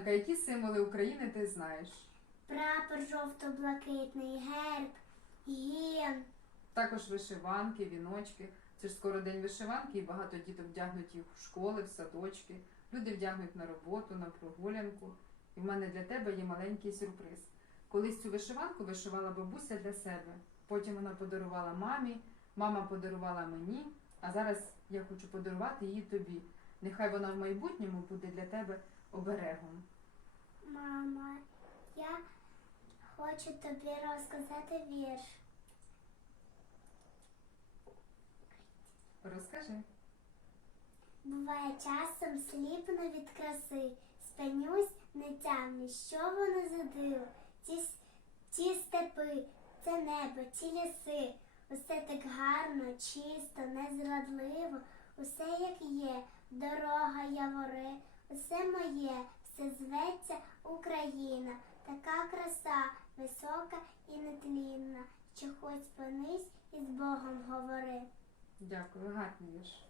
Оленка, які символи України ти знаєш? Прапор жовто-блакитний, герб, гімн. Також вишиванки, віночки. Це ж скоро день вишиванки, і багато діток вдягнуть їх в школи, в садочки. Люди вдягнуть на роботу, на прогулянку. І в мене для тебе є маленький сюрприз. Колись цю вишиванку вишивала бабуся для себе. Потім вона подарувала мамі, мама подарувала мені, а зараз я хочу подарувати її тобі. Нехай вона в майбутньому буде для тебе оберегом. Мама, я хочу тобі розказати вірш. Розкажи. Буває часом сліпну від краси, спинюсь, не тямлю, що воно за диво. Ті, ті степи, це небо, ті ліси, усе так гарно, чисто, незрадливо, усе як є, дорога, явори, усе моє, все зветься Україна, така краса, висока і нетлінна, що хоч понись і з Богом говори. Дякую, гарний вірш.